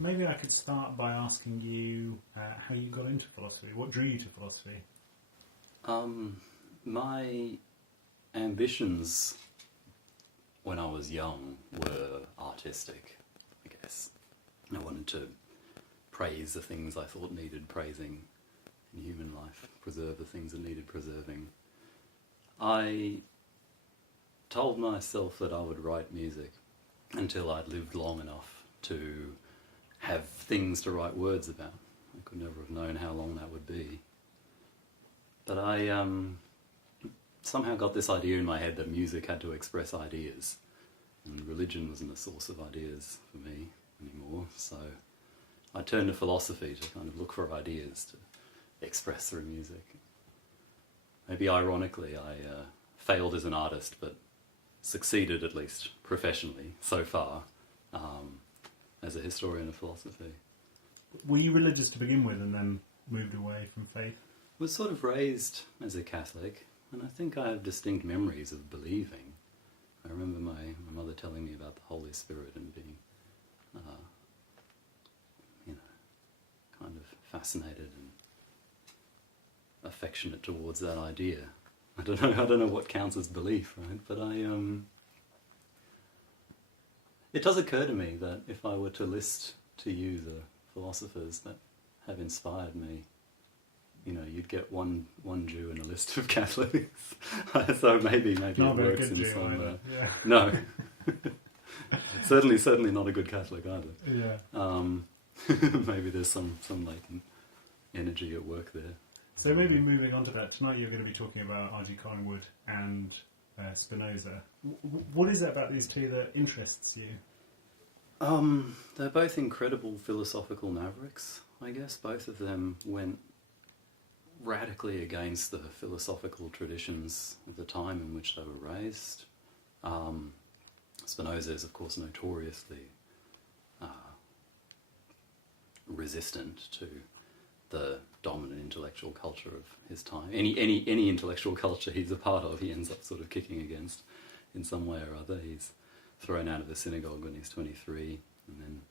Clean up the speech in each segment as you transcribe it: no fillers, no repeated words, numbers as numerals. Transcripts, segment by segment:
maybe I could start by asking you how you got into philosophy. What drew you to philosophy? My ambitions when I was young were artistic, I guess. I wanted to praise the things I thought needed praising in human life, preserve the things that needed preserving. I told myself that I would write music until I'd lived long enough to have things to write words about. I could never have known how long that would be. But I somehow got this idea in my head that music had to express ideas, and religion wasn't a source of ideas for me anymore, so I turned to philosophy to kind of look for ideas to express through music. Maybe ironically, I failed as an artist, but succeeded, at least professionally, so far, as a historian of philosophy. Were you religious to begin with and then moved away from faith? I was sort of raised as a Catholic, and I think I have distinct memories of believing. I remember my mother telling me about the Holy Spirit and being, kind of fascinated and affectionate towards that idea. I don't know what counts as belief, right? But it does occur to me that if I were to list to you the philosophers that have inspired me, you'd get one Jew in a list of Catholics. So maybe not it works in Jew some either. Yeah. No. certainly not a good Catholic either. Yeah. Maybe there's some latent energy at work there. So maybe moving on to that, tonight you're going to be talking about R.G. Collingwood and Spinoza. What is it about these two that interests you? They're both incredible philosophical mavericks, I guess. Both of them went radically against the philosophical traditions of the time in which they were raised. Spinoza is, of course, notoriously resistant to the dominant intellectual culture of his time. Any intellectual culture he's a part of, he ends up sort of kicking against in some way or other. He's thrown out of the synagogue when he's 23, and then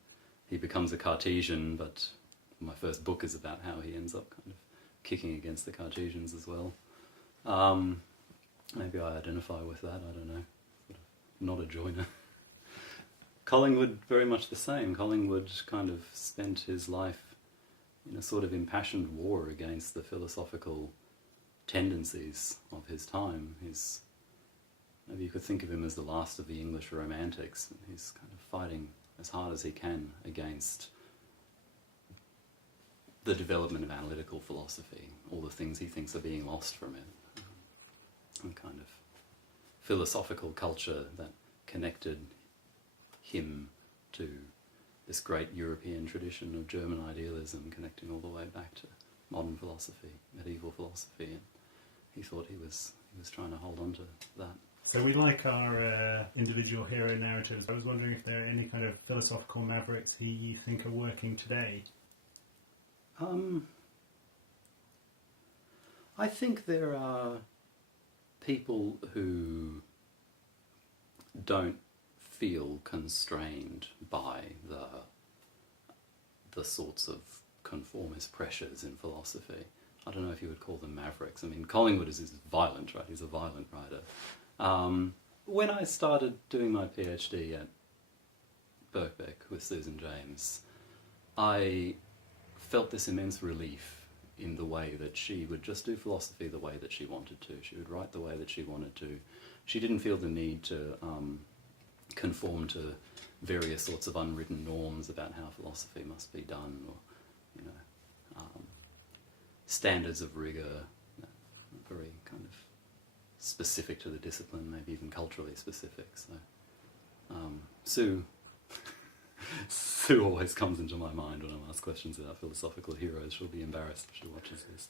he becomes a Cartesian, but my first book is about how he ends up kind of kicking against the Cartesians as well. Maybe I identify with that, I don't know. Sort of not a joiner. Collingwood, very much the same. Collingwood kind of spent his life in a sort of impassioned war against the philosophical tendencies of his time. Maybe you could think of him as the last of the English romantics. He's kind of fighting as hard as he can against the development of analytical philosophy, all the things he thinks are being lost from it, and kind of philosophical culture that connected him to this great European tradition of German idealism, connecting all the way back to modern philosophy, medieval philosophy, and he thought he was trying to hold on to that. So we like our individual hero narratives. I was wondering if there are any kind of philosophical mavericks you think are working today? I think there are people who don't feel constrained by the sorts of conformist pressures in philosophy. I don't know if you would call them mavericks. I mean, Collingwood is violent, right? He's a violent writer. When I started doing my PhD at Birkbeck with Susan James, I felt this immense relief in the way that she would just do philosophy the way that she wanted to. She would write the way that she wanted to. She didn't feel the need to conform to various sorts of unwritten norms about how philosophy must be done, or standards of rigour, very kind of specific to the discipline, maybe even culturally specific. So Sue always comes into my mind when I'm asked questions about philosophical heroes. She'll be embarrassed if she watches this.